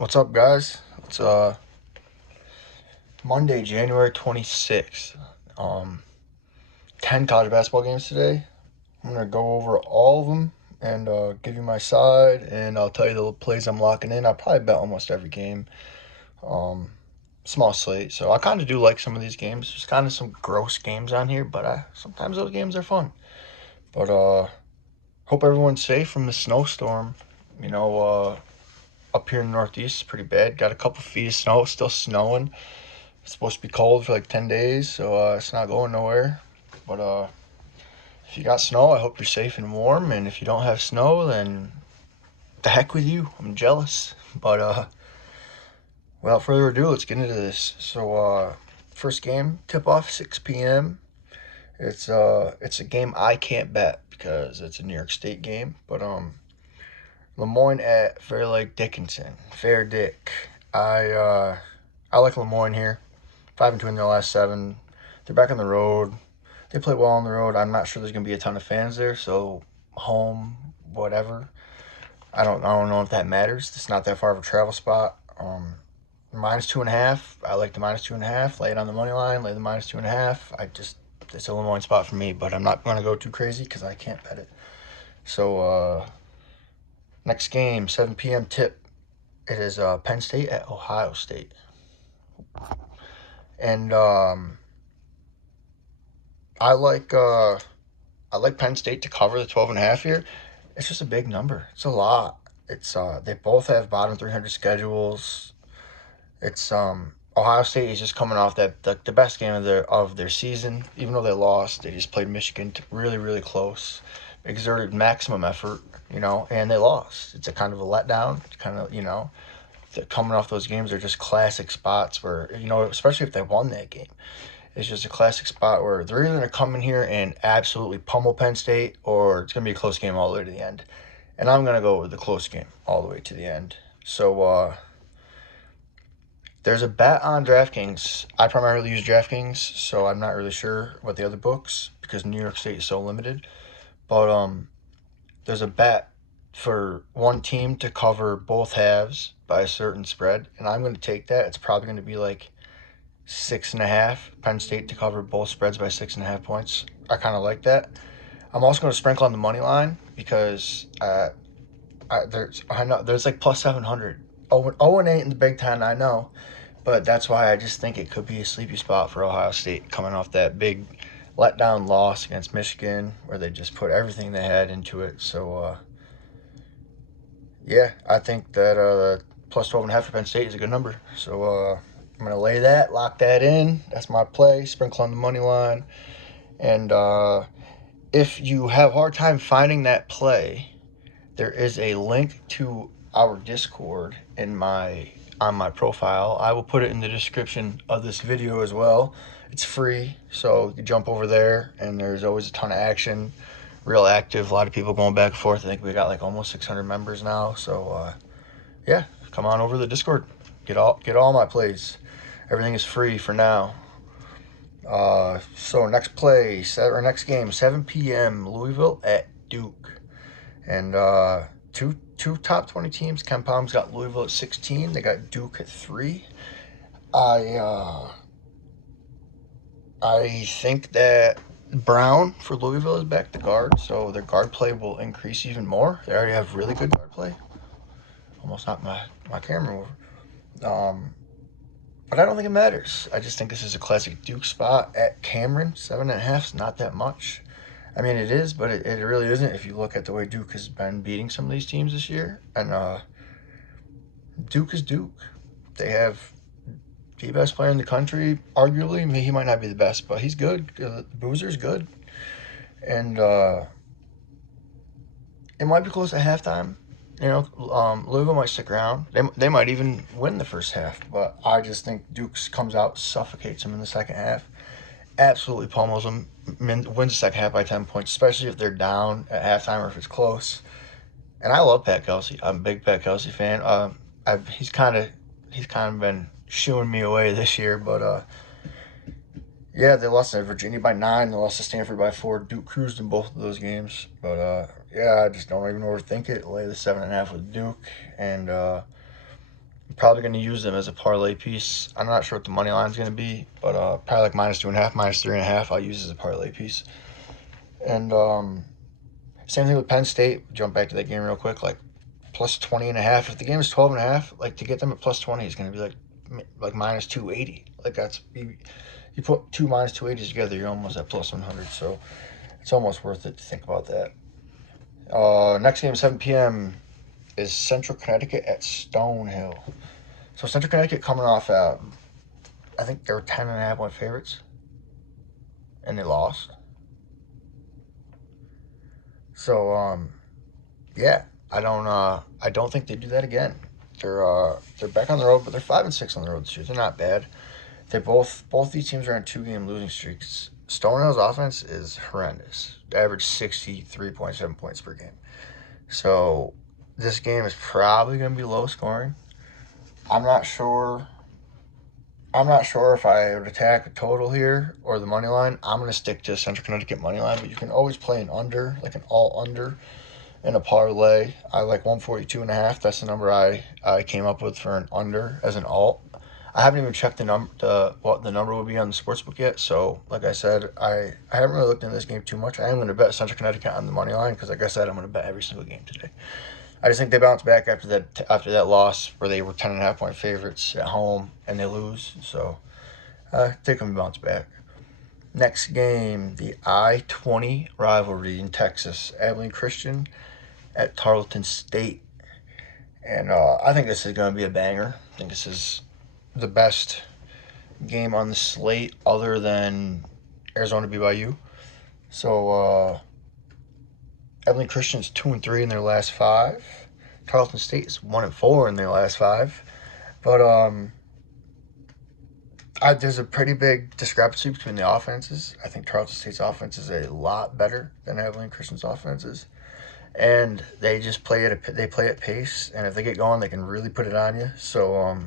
What's up, guys? It's Monday, January 26th. 10 college basketball games today. I'm gonna go over all of them and give you my side, and I'll tell you the plays I'm locking in. I probably bet almost every game. Um, Small slate, so I kind of do like some of these games. There's kind of some gross games on here, but sometimes those games are fun. But hope everyone's safe from the snowstorm. You know, up here in the Northeast, it's pretty bad. Got a couple feet of snow, still snowing. It's supposed to be cold for like 10 days, so it's not going nowhere. But if you got snow, I hope you're safe and warm. And if you don't have snow, then the heck with you. I'm jealous. But without further ado, let's get into this. So first game, tip off 6 p.m. It's a game I can't bet because it's a New York State game. But Lemoyne at Fair Lake Dickinson. Fair Dick. I like Lemoyne here. 5-2 in their last 7. They're back on the road. They play well on the road. I'm not sure there's gonna be a ton of fans there, so home, whatever. I don't know if that matters. It's not that far of a travel spot. -2.5. I like the -2.5. Lay it on the money line. Lay the -2.5. It's a Lemoyne spot for me, but I'm not gonna go too crazy because I can't bet it. So next game, 7 p.m. tip. It is Penn State at Ohio State. And I like Penn State to cover the 12.5 here. It's just a big number. It's a lot. It's they both have bottom 300 schedules. It's Ohio State is just coming off the best game of their season. Even though they lost, they just played Michigan really really close, exerted maximum effort, and they lost. It's a kind of a letdown. It's kind of coming off those games are just classic spots where especially if they won that game. It's just a classic spot where they're either going to come in here and absolutely pummel Penn State, or it's going to be a close game all the way to the end. And I'm going to go with the close game all the way to the end. So there's a bet on DraftKings. I primarily use DraftKings, so I'm not really sure what the other books, because New York State is so limited. But there's a bet for one team to cover both halves by a certain spread, and I'm going to take that. It's probably going to be like 6.5. Penn State to cover both spreads by 6.5 points. I kind of like that. I'm also going to sprinkle on the money line because I know there's like plus 700. 0-8 in the Big Ten, I know, but that's why I just think it could be a sleepy spot for Ohio State coming off that big letdown loss against Michigan where they just put everything they had into it. So yeah, I think that plus 12.5 for Penn State is a good number. So I'm going to lay that, lock that in. That's my play. Sprinkle on the money line. And if you have a hard time finding that play, there is a link to our Discord on my profile. I will put it in the description of this video as well. It's free, so you jump over there, and there's always a ton of action. Real active. A lot of people going back and forth. I think we got like almost 600 members now. So yeah, come on over to the Discord. Get all my plays. Everything is free for now. So next game, 7 p.m. Louisville at Duke, and two top 20 teams. Ken Palm's got Louisville at 16. They got Duke at 3. I think that Brown for Louisville is back to guard, so their guard play will increase even more. They already have really good guard play. Almost knocked my camera over. But I don't think it matters. I just think this is a classic Duke spot at Cameron. 7.5 is not that much. I mean, it is, but it really isn't if you look at the way Duke has been beating some of these teams this year. And Duke is Duke. They have the best player in the country, arguably. I mean, he might not be the best, but he's good. Boozer's good. And it might be close to halftime. Louisville might stick around. They might even win the first half, but I just think Duke's comes out, suffocates them in the second half, absolutely pummels them, wins the second half by 10 points, especially if they're down at halftime or if it's close. And I love Pat Kelsey. I'm a big Pat Kelsey fan. He's kind of been shooing me away this year, but yeah, they lost to Virginia by 9. They lost to Stanford by 4. Duke cruised in both of those games. But, yeah, I just don't even overthink it. Lay the 7.5 with Duke. And I'm probably going to use them as a parlay piece. I'm not sure what the money line's going to be, but probably like -2.5, -3.5. I'll use as a parlay piece. And same thing with Penn State. Jump back to that game real quick. Like +20.5. If the game is 12.5, like to get them at +20 is going to be like -280. Like that's you put two -280s together, you're almost at +100. So it's almost worth it to think about that. Next game, 7 p.m. is Central Connecticut at Stonehill. So Central Connecticut coming off I think they were 10.5 point favorites, and they lost. So yeah, I don't think they do that again. They're back on the road, but they're 5-6 on the road this year. They're not bad. They both these teams are on 2-game losing streaks. Stonehill's offense is horrendous. They average 63.7 points per game. So this game is probably going to be low scoring. I'm not sure if I would attack a total here or the money line. I'm going to stick to Central Connecticut money line, but you can always play an under, like an all under in a parlay. I like 142.5. That's the number I came up with for an under as an alt. I haven't even checked what the number would be on the sportsbook yet. So, like I said, I haven't really looked into this game too much. I am going to bet Central Connecticut on the money line because, like I said, I'm going to bet every single game today. I just think they bounce back after that loss where they were 10.5 point favorites at home and they lose. So, take them to bounce back. Next game, the I-20 rivalry in Texas. Abilene Christian at Tarleton State. And I think this is going to be a banger. I think this is the best game on the slate other than Arizona BYU. So Abilene Christian's 2-3 in their last 5. Tarleton State is 1-4 in their last 5. But there's a pretty big discrepancy between the offenses. I think Tarleton State's offense is a lot better than Abilene Christian's offense is. And they just play at pace, and if they get going, they can really put it on you. So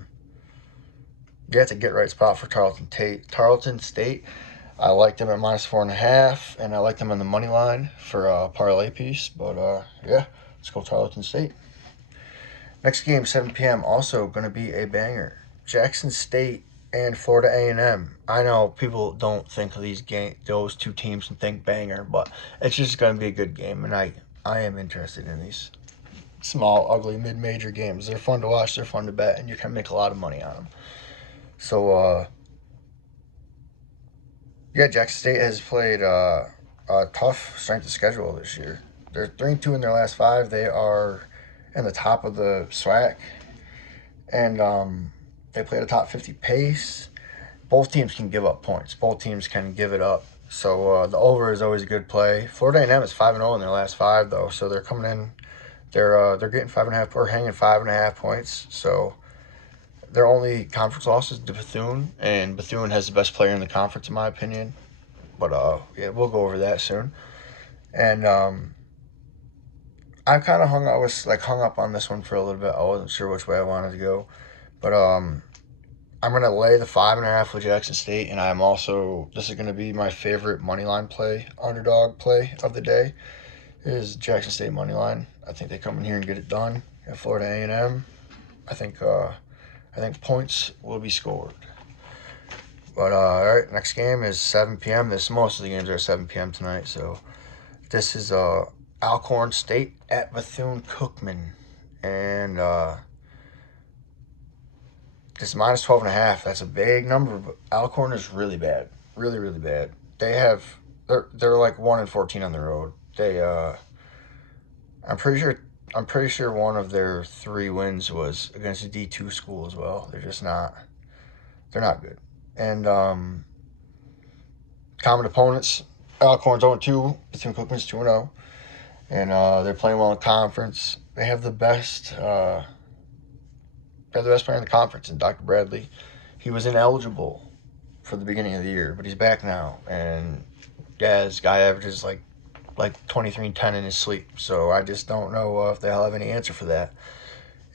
yeah, it's a get-right spot for Tarleton State. I like them at -4.5, and I like them on the money line for a parlay piece. But yeah, let's go Tarleton State. Next game, 7 p.m. Also going to be a banger. Jackson State and Florida A&M. I know people don't think of those two teams and think banger, but it's just going to be a good game, and I am interested in these small, ugly, mid-major games. They're fun to watch, they're fun to bet, and you can make a lot of money on them. So, yeah, Jackson State has played a tough strength of schedule this year. They're 3-2 in their last 5. They are in the top of the SWAC, and they play at a top 50 pace. Both teams can give up points. Both teams can give it up. So the over is always a good play. Florida A&M is 5-0 in their last 5, though. So they're coming in. They're getting 5.5 or hanging 5.5 points. So their only conference loss is to Bethune, and Bethune has the best player in the conference, in my opinion. But yeah, we'll go over that soon. And I kind of hung up on this one for a little bit. I wasn't sure which way I wanted to go, but I'm gonna lay the 5.5 with Jackson State, and this is gonna be my favorite money line play, underdog play of the day, is Jackson State money line. I think they come in here and get it done at Florida A&M. I think points will be scored. But all right, next game is 7 p.m. Most of the games are 7 p.m. tonight, so this is Alcorn State at Bethune Cookman, and this -12.5. That's a big number, but Alcorn is really bad, really really bad. They're like 1-14 on the road. I'm pretty sure one of their 3 wins was against a D2 school as well. They're not good. And common opponents, Alcorn's 0-2, Bethune Cookman's 2-0. And they're playing well in conference. They have the best player in the conference, and Dr. Bradley. He was ineligible for the beginning of the year, but he's back now. And yeah, this guy averages like 23 and 10 in his sleep. So I just don't know if they'll have any answer for that.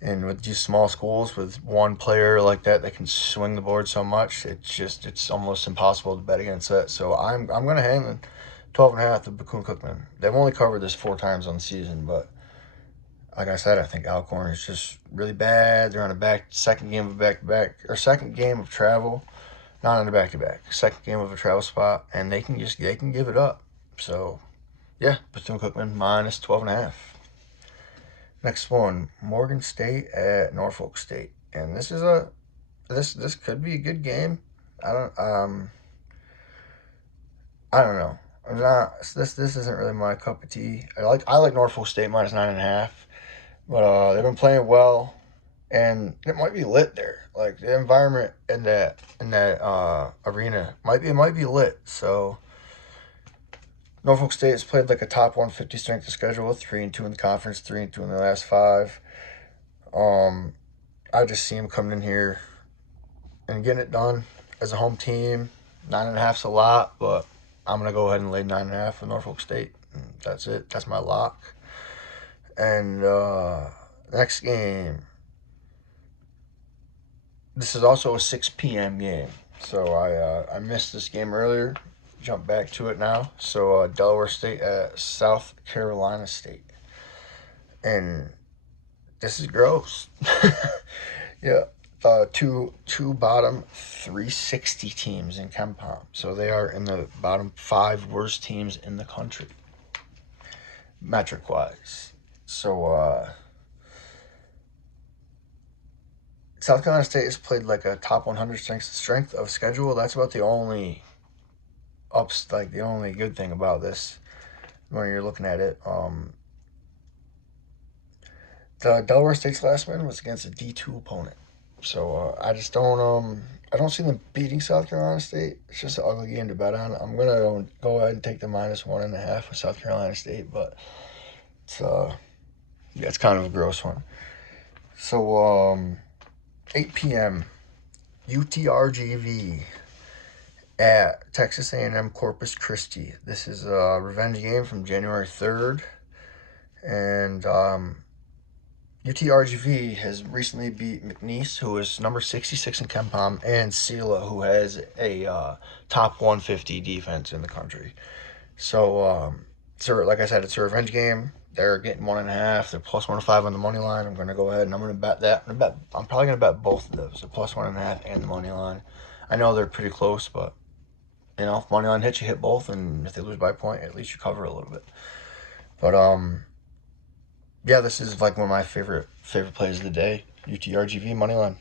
And with these small schools, with one player like that can swing the board so much, it's almost impossible to bet against that. So I'm going to hang the 12.5 of Bethune Cookman. They've only covered this 4 times on the season, but like I said, I think Alcorn is just really bad. They're on a second game of back-to-back, or second game of travel, not on a back-to-back, second game of a travel spot, and they can give it up. So yeah, Bethune Cookman minus 12.5. Next one, Morgan State at Norfolk State, and this could be a good game. I don't I don't know. I'm not this isn't really my cup of tea. I like Norfolk State minus 9.5, but they've been playing well, and it might be lit there. Like the environment in that arena might be lit. So Norfolk State has played like a top 150 strength of schedule, 3-2 in the conference, 3-2 in the last five. Um, I just see them coming in here and getting it done as a home team. 9.5's a lot, but I'm gonna go ahead and lay 9.5 for Norfolk State. And that's it. That's my lock. And next game. This is also a 6 p.m. game, so I missed this game earlier. Jump back to it now. So Delaware State at South Carolina State, and this is gross. Yeah, two bottom 360 teams in KenPom, so they are in the bottom 5 worst teams in the country, metric wise. So South Carolina State has played like a top 100 strength of schedule. That's about the only the only good thing about this when you're looking at it. The Delaware State's last win was against a D2 opponent. So I don't see them beating South Carolina State. It's just an ugly game to bet on. I'm gonna go ahead and take the minus 1.5 with South Carolina State, but it's yeah, it's kind of a gross one. So 8 p.m. Utrgv at Texas A&M Corpus Christi. This is a revenge game from January 3rd, and Utrgv has recently beat McNeese, who is number 66 in KenPom, and Sela, who has a top 150 defense in the country. So, like I said, it's a revenge game. They're getting 1.5. They're plus 105 on the money line. I'm going to go ahead and I'm going to bet that. I'm probably going to bet both of those, the plus 1.5 and the money line. I know they're pretty close, but if money line hits, you hit both, and if they lose by a point, at least you cover a little bit. But yeah, this is like one of my favorite plays of the day. Utrgv money line.